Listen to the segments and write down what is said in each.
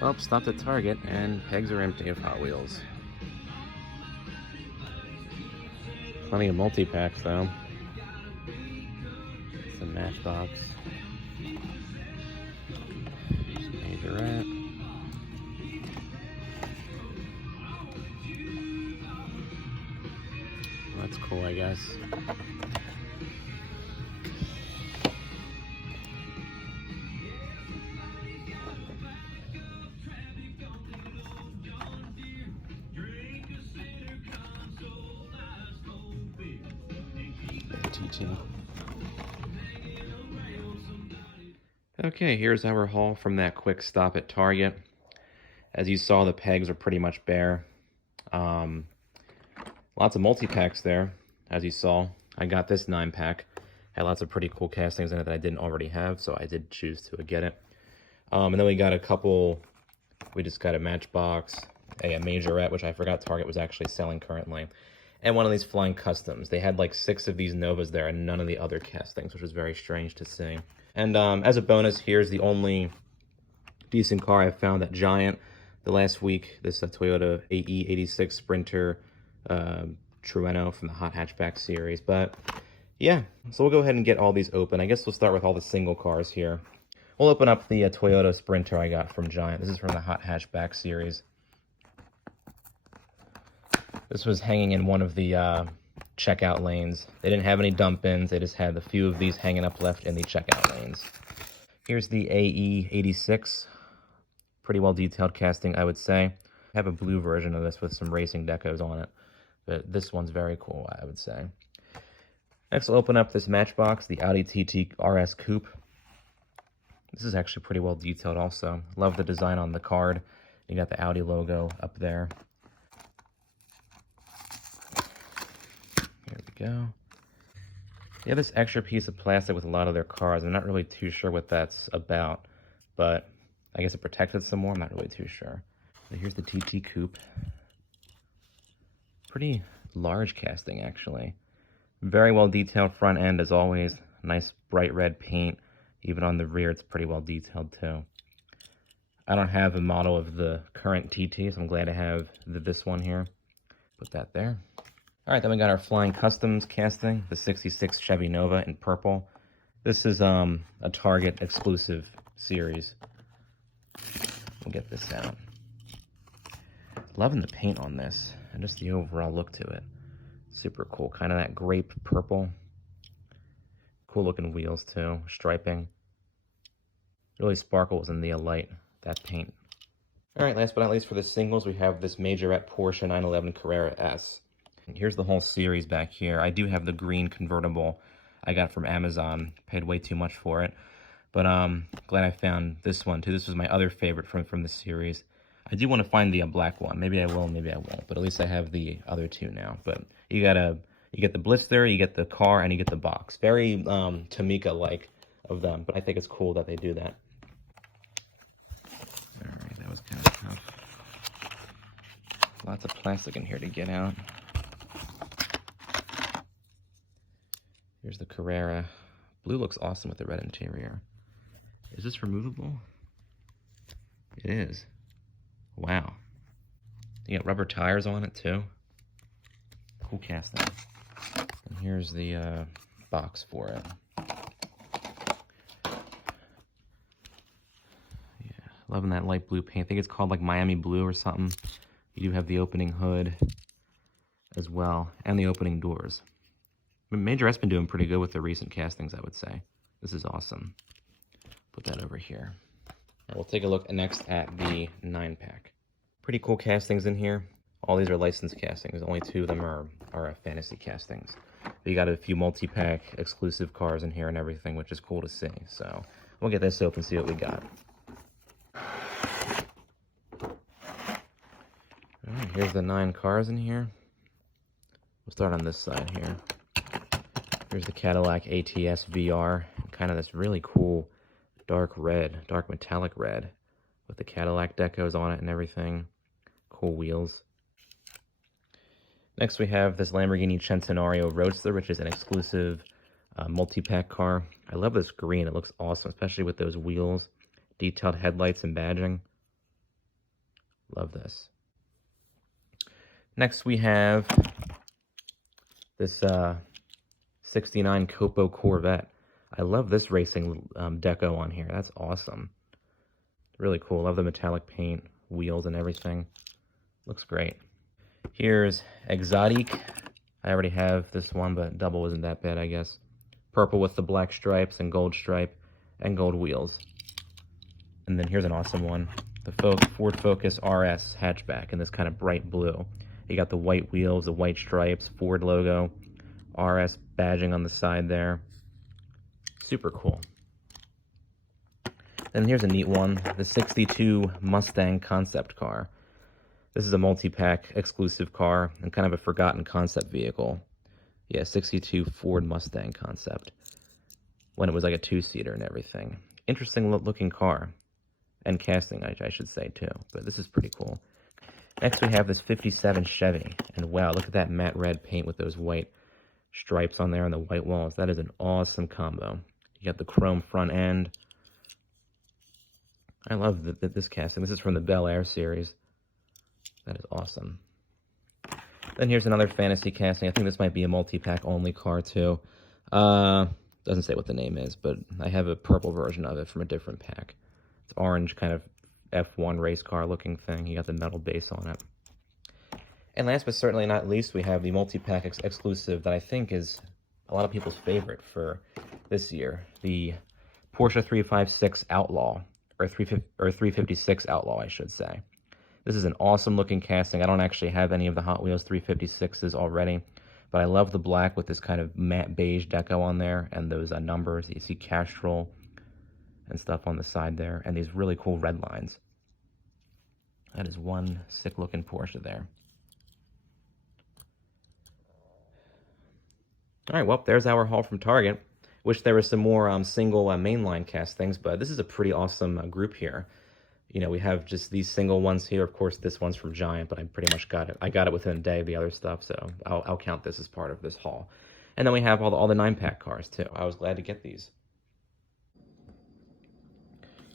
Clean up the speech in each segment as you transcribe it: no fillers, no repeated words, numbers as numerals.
Oh, stopped at Target, and pegs are empty of Hot Wheels. Plenty of multi-packs, though. Some Matchbox. Some Majorette. Well, that's cool, I guess. TT. Okay, here's our haul from that quick stop at Target. As you saw, the pegs are pretty much bare. Lots of multi-packs there, as you saw. I got this 9-pack. Had lots of pretty cool castings in it that I didn't already have, so I did choose to get it. And then we got a couple, we just got a Matchbox, a Majorette, which I forgot Target was actually selling currently, and one of these Flying Customs. They had like 6 of these Novas there and none of the other castings, which was very strange to see. And as a bonus, here's the only decent car I found at Giant the last week. This Toyota AE86 Sprinter Trueno from the Hot Hatchback series. But yeah, so we'll go ahead and get all these open. I guess we'll start with all the single cars here. We'll open up the Toyota Sprinter I got from Giant. This is from the Hot Hatchback series. This was hanging in one of the checkout lanes. They didn't have any dump-ins. They just had a few of these hanging up left in the checkout lanes. Here's the AE86. Pretty well detailed casting, I would say. I have a blue version of this with some racing decos on it, but this one's very cool, I would say. Next, we'll open up this Matchbox, the Audi TT RS Coupe. This is actually pretty well detailed also. Love the design on the card. You got the Audi logo up there. Here we go. They have this extra piece of plastic with a lot of their cars. I'm not really too sure what that's about, but I guess it protected some more. I'm not really too sure. So here's the TT Coupe. Pretty large casting, actually. Very well detailed front end, as always. Nice bright red paint. Even on the rear, it's pretty well detailed, too. I don't have a model of the current TT, so I'm glad to have this one here. Put that there. All right, then we got our Flying Customs casting, the 66 Chevy Nova in purple. This is a Target exclusive series. We'll get this out. Loving the paint on this and just the overall look to it. Super cool, kind of that grape purple. Cool looking wheels too, striping. Really sparkles in the light, that paint. All right, last but not least for the singles, we have this Majorette Porsche 911 Carrera S. And here's the whole series back here. I do have the green convertible I got from Amazon. Paid way too much for it. But glad I found this one too. This was my other favorite from the series. I do want to find the black one. Maybe I will, maybe I won't. But at least I have the other two now. But you get the blister, you get the car, and you get the box. Very Tamika-like of them. But I think it's cool that they do that. All right, that was kind of tough. Lots of plastic in here to get out. Here's the Carrera. Blue looks awesome with the red interior. Is this removable? It is. Wow. You got rubber tires on it too. Cool casting. And here's the box for it. Yeah, loving that light blue paint. I think it's called like Miami Blue or something. You do have the opening hood as well, and the opening doors. Majorette's been doing pretty good with the recent castings, I would say. This is awesome. Put that over here. And we'll take a look next at the 9-pack. Pretty cool castings in here. All these are licensed castings. Only 2 of them are fantasy castings. But you got a few multi-pack exclusive cars in here and everything, which is cool to see. So we'll get this open and see what we got. All right, here's the 9 cars in here. We'll start on this side here. Here's the Cadillac ATS VR, kind of this really cool dark red, dark metallic red with the Cadillac decos on it and everything. Cool wheels. Next we have this Lamborghini Chen Roadster, which is an exclusive multi-pack car. I love this green, it looks awesome, especially with those wheels, detailed headlights and badging. Love this. Next we have this 69 Copo Corvette. I love this racing deco on here. That's awesome. Really cool. Love the metallic paint, wheels and everything. Looks great. Here's Exotique. I already have this one, but double isn't that bad, I guess. Purple with the black stripes and gold stripe and gold wheels. And then here's an awesome one. The Ford Focus RS hatchback in this kind of bright blue. You got the white wheels, the white stripes, Ford logo, RS badging on the side there. Super cool. Then here's a neat one, the 62 Mustang Concept Car. This is a multi-pack exclusive car and kind of a forgotten concept vehicle. Yeah, 62 Ford Mustang Concept. When it was like a two-seater and everything. Interesting looking car. And casting, I should say, too. But this is pretty cool. Next we have this 57 Chevy. And wow, look at that matte red paint with those white stripes on there and the white walls. That is an awesome combo. You got the chrome front end. I love this casting. This is from the Bel Air series. That is awesome. Then here's another fantasy casting. I think this might be a multi-pack only car too. Doesn't say what the name is, but I have a purple version of it from a different pack. It's orange, kind of F1 race car looking thing. You got the metal base on it. And last but certainly not least, we have the multi-pack exclusive that I think is a lot of people's favorite for this year. The Porsche 356 Outlaw, or 356 Outlaw, I should say. This is an awesome looking casting. I don't actually have any of the Hot Wheels 356s already, but I love the black with this kind of matte beige deco on there and those numbers. You see Castrol and stuff on the side there, and these really cool red lines. That is one sick looking Porsche there. All right, well, there's our haul from Target. Wish there was some more single mainline castings, but this is a pretty awesome group here. You know, we have just these single ones here. Of course, this one's from Giant, but I pretty much got it. I got it within a day of the other stuff, so I'll count this as part of this haul. And then we have all the 9-pack cars, too. I was glad to get these.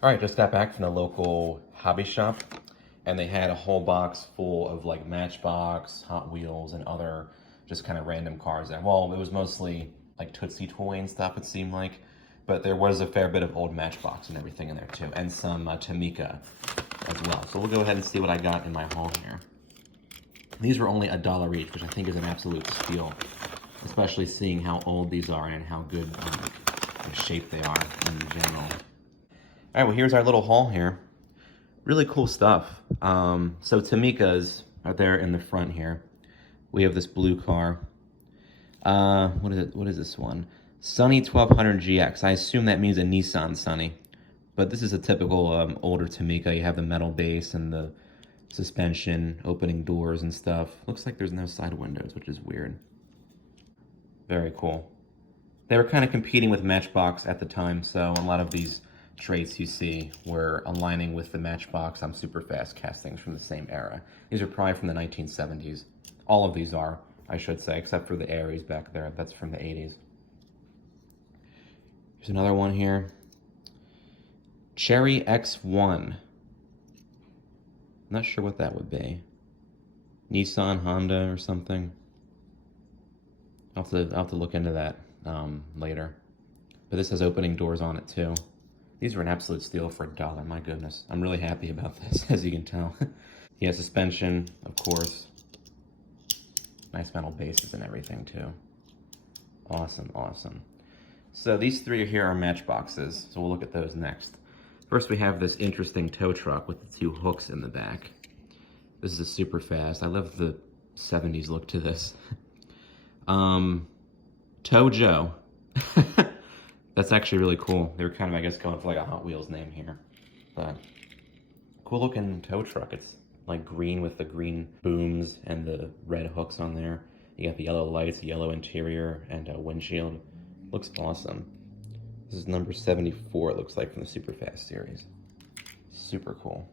All right, just got back from the local hobby shop, and they had a whole box full of, like, Matchbox, Hot Wheels, and other just kind of random cars there. Well, it was mostly, like, Tootsie Toy and stuff, it seemed like. But there was a fair bit of old Matchbox and everything in there, too. And some Tamica as well. So we'll go ahead and see what I got in my haul here. These were only $1 each, which I think is an absolute steal. Especially seeing how old these are and how good shape they are in general. All right, well, here's our little haul here. Really cool stuff. So Tamicas are there in the front here. We have this blue car. What is it? What is this one? Sunny 1200 GX. I assume that means a Nissan Sunny. But this is a typical older Tamica. You have the metal base and the suspension, opening doors and stuff. Looks like there's no side windows, which is weird. Very cool. They were kind of competing with Matchbox at the time, so a lot of these traits you see were aligning with the Matchbox super fast castings from the same era. These are probably from the 1970s. All of these are, I should say, except for the Aries back there. That's from the 80s. There's another one here. Cherry X1. I'm not sure what that would be. Nissan, Honda, or something. I'll have to look into that later. But this has opening doors on it too. These were an absolute steal for $1. My goodness, I'm really happy about this, as you can tell. Yeah, suspension, of course. Nice metal bases and everything too. Awesome, awesome. So these three here are Matchboxes, so we'll look at those next. First we have this interesting tow truck with the two hooks in the back. This is a super fast. I love the 70s look to this. Tow Joe. That's actually really cool. They were kind of, I guess, going for like a Hot Wheels name here. But cool looking tow truck. It's like green with the green booms and the red hooks on there. You got the yellow lights, yellow interior, and a windshield. Looks awesome. This is number 74, it looks like, from the Superfast series. Super cool.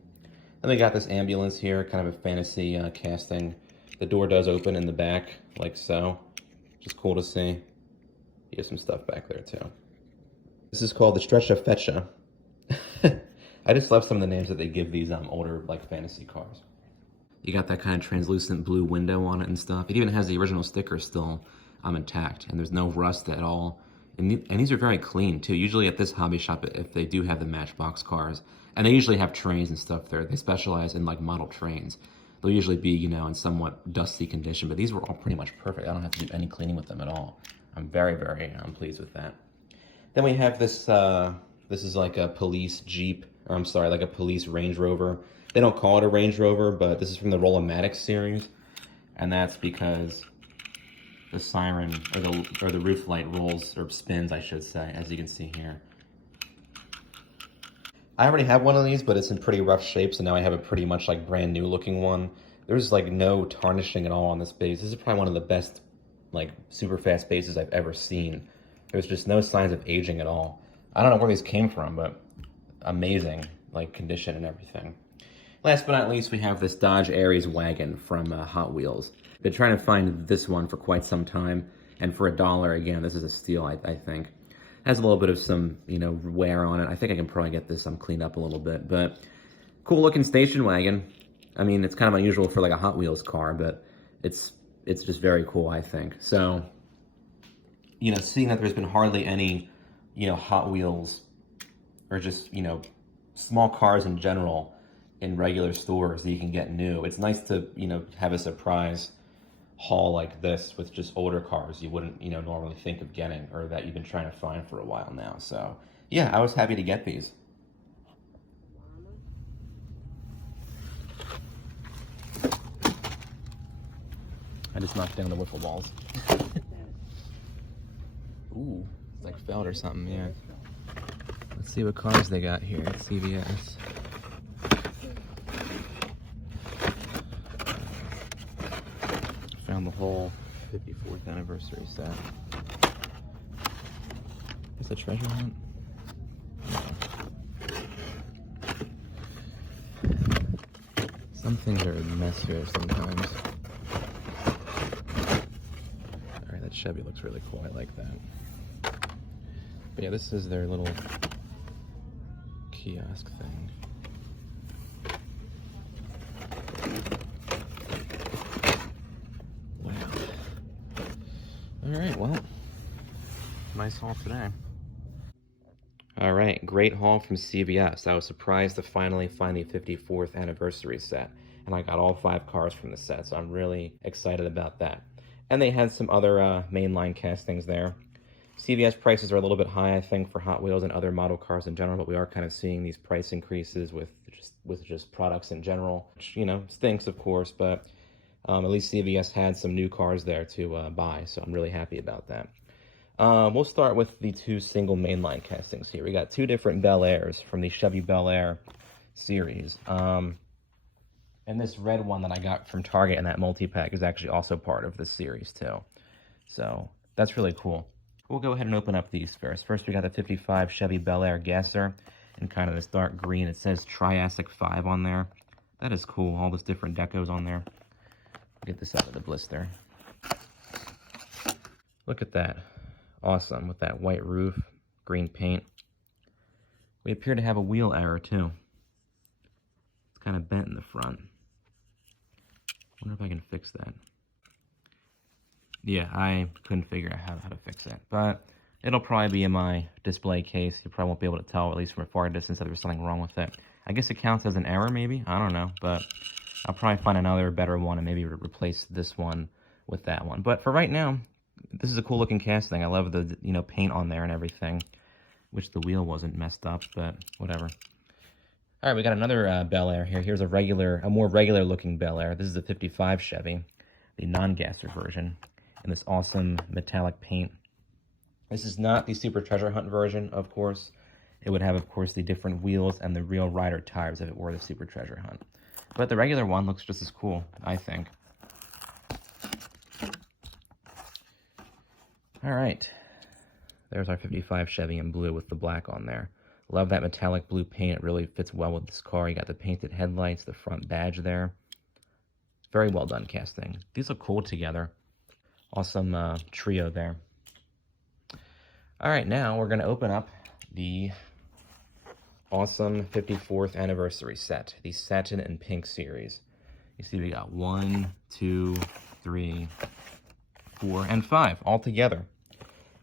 Then we got this ambulance here, kind of a fantasy casting. The door does open in the back, like so. Which is cool to see. You have some stuff back there, too. This is called the Stretcha Fetcha. I just love some of the names that they give these older like fantasy cars. You got that kind of translucent blue window on it and stuff. It even has the original sticker still intact, and there's no rust at all. And these are very clean too. Usually at this hobby shop, if they do have the Matchbox cars, and they usually have trains and stuff there, they specialize in like model trains. They'll usually be, you know, in somewhat dusty condition, but these were all pretty much perfect. I don't have to do any cleaning with them at all. I'm very, very pleased with that. Then we have this, this is like a police Jeep, or I'm sorry, like a police Range Rover. They don't call it a Range Rover, but this is from the Roll-O-Matic series, and that's because the siren, or the roof light rolls, or spins, I should say, as you can see here. I already have one of these, but it's in pretty rough shape, so now I have a pretty much like brand new looking one. There's like no tarnishing at all on this base. This is probably one of the best like super fast bases I've ever seen. There's just no signs of aging at all. I don't know where these came from, but amazing like condition and everything. Last but not least, we have this Dodge Aries wagon from Hot Wheels. Been trying to find this one for quite some time, and for $1, again, this is a steal, I think. Has a little bit of some, you know, wear on it. I think I can probably get this cleaned up a little bit, but cool looking station wagon. I mean, it's kind of unusual for like a Hot Wheels car, but it's just very cool, I think. So, you know, seeing that there's been hardly any, you know, Hot Wheels or just, you know, small cars in general in regular stores that you can get new. It's nice to, you know, have a surprise haul like this with just older cars you wouldn't, you know, normally think of getting, or that you've been trying to find for a while now. So, yeah, I was happy to get these. I just knocked down the wiffle balls. Ooh, it's like felt or something, yeah. Let's see what cars they got here at CVS. Found the whole 54th anniversary set. Is it a treasure hunt? No. Some things are a mess here sometimes. Alright, that Chevy looks really cool. I like that. But yeah, this is their little kiosk thing. Wow. Alright, well, nice haul today. Alright, great haul from CVS. I was surprised to finally find the 54th anniversary set, and I got all 5 cars from the set, so I'm really excited about that. And they had some other mainline castings there. CVS prices are a little bit high, I think, for Hot Wheels and other model cars in general, but we are kind of seeing these price increases with just products in general, which, you know, stinks, of course, but at least CVS had some new cars there to buy, so I'm really happy about that. We'll start with the 2 single mainline castings here. We got 2 different Bel Airs from the Chevy Bel Air series. And this red one that I got from Target in that multi-pack is actually also part of this series too. So that's really cool. We'll go ahead and open up these first. First, we got the 55 Chevy Bel Air Gasser in kind of this dark green. It says Triassic 5 on there. That is cool. All those different decos on there. Get this out of the blister. Look at that. Awesome, with that white roof, green paint. We appear to have a wheel error too. It's kind of bent in the front. Wonder if I can fix that. Yeah, I couldn't figure out how to fix that. But it'll probably be in my display case. You probably won't be able to tell, at least from a far distance, that there was something wrong with it. I guess it counts as an error, maybe? I don't know. But I'll probably find another better one and maybe replace this one with that one. But for right now, this is a cool looking casting. I love the, you know, paint on there and everything. Wish the wheel wasn't messed up, but whatever. All right, we got another Bel Air here. Here's a more regular looking Bel Air. This is the 55 Chevy, the non-gasser version, in this awesome metallic paint. This is not the Super Treasure Hunt version, of course. It would have, of course, the different wheels and the real rider tires if it were the Super Treasure Hunt. But the regular one looks just as cool, I think. All right, there's our 55 Chevy in blue with the black on there. Love that metallic blue paint. It really fits well with this car. You got the painted headlights, the front badge there. Very well done casting. These look cool together. Awesome trio there. All right, now we're going to open up the awesome 54th anniversary set, the satin and pink series. You see we got 1, 2, 3, 4, and 5 all together.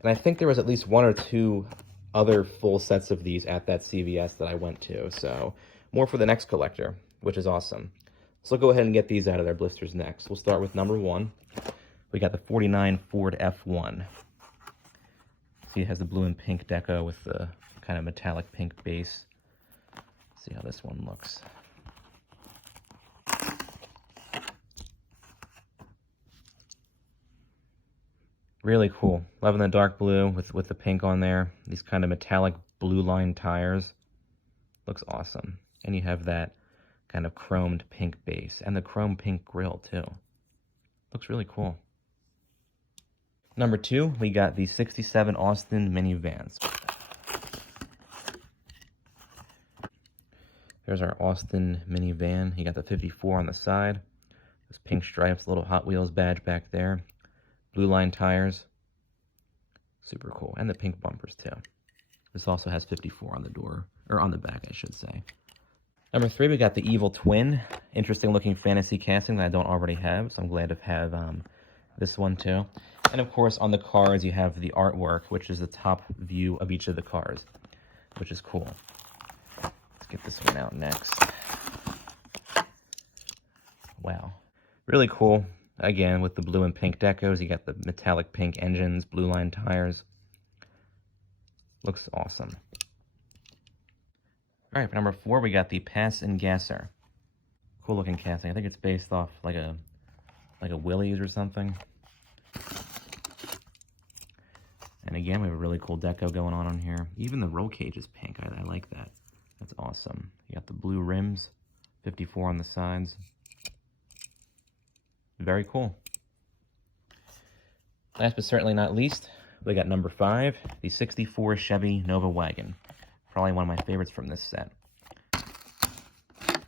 And I think there was at least 1 or 2 other full sets of these at that CVS that I went to, so more for the next collector, which is awesome. So we'll go ahead and get these out of their blisters next. We'll start with number 1. We got the 49 Ford F1. See, it has the blue and pink deco with the kind of metallic pink base. See how this one looks. Really cool. Loving the dark blue with the pink on there. These kind of metallic blue line tires. Looks awesome. And you have that kind of chromed pink base and the chrome pink grille too. Looks really cool. Number 2, we got the 67 Austin Minivans. Here's our Austin minivan. You got the 54 on the side. Those pink stripes, little Hot Wheels badge back there. Blue line tires. Super cool. And the pink bumpers too. This also has 54 on the door, or on the back, I should say. Number 3, we got the Evil Twin. Interesting looking fantasy casting that I don't already have, so I'm glad to have this one too. And of course, on the cars, you have the artwork, which is the top view of each of the cars, which is cool. Let's get this one out next. Wow. Really cool. Again, with the blue and pink decos, you got the metallic pink engines, blue line tires. Looks awesome. All right, for number 4, we got the Pass and Gasser. Cool looking casting. I think it's based off like a Willys or something. And again, we have a really cool deco going on here. Even the roll cage is pink. I like that. That's awesome. You got the blue rims, 54 on the sides. Very cool. Last but certainly not least, we got number 5, the 64 Chevy Nova Wagon. Probably one of my favorites from this set. And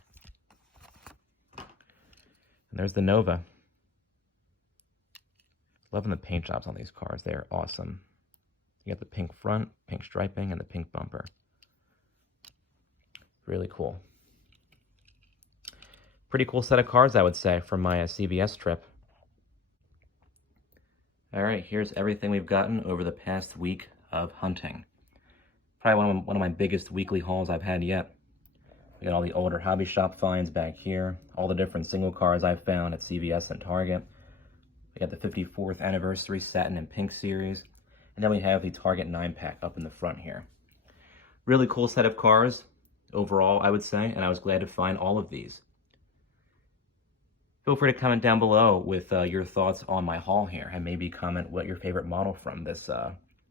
there's the Nova. Loving the paint jobs on these cars. They're awesome. You got the pink front, pink striping, and the pink bumper. Really cool. Pretty cool set of cars, I would say, from my CVS trip. All right, here's everything we've gotten over the past week of hunting. Probably one of my biggest weekly hauls I've had yet. We got all the older hobby shop finds back here, all the different single cars I've found at CVS and Target. We got the 54th anniversary satin and pink series, and then we have the Target 9-pack up in the front here. Really cool set of cars overall, I would say, and I was glad to find all of these. Feel free to comment down below with your thoughts on my haul here, and maybe comment what your favorite model from this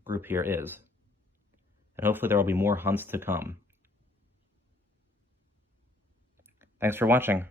group here is. And hopefully there will be more hunts to come. Thanks for watching.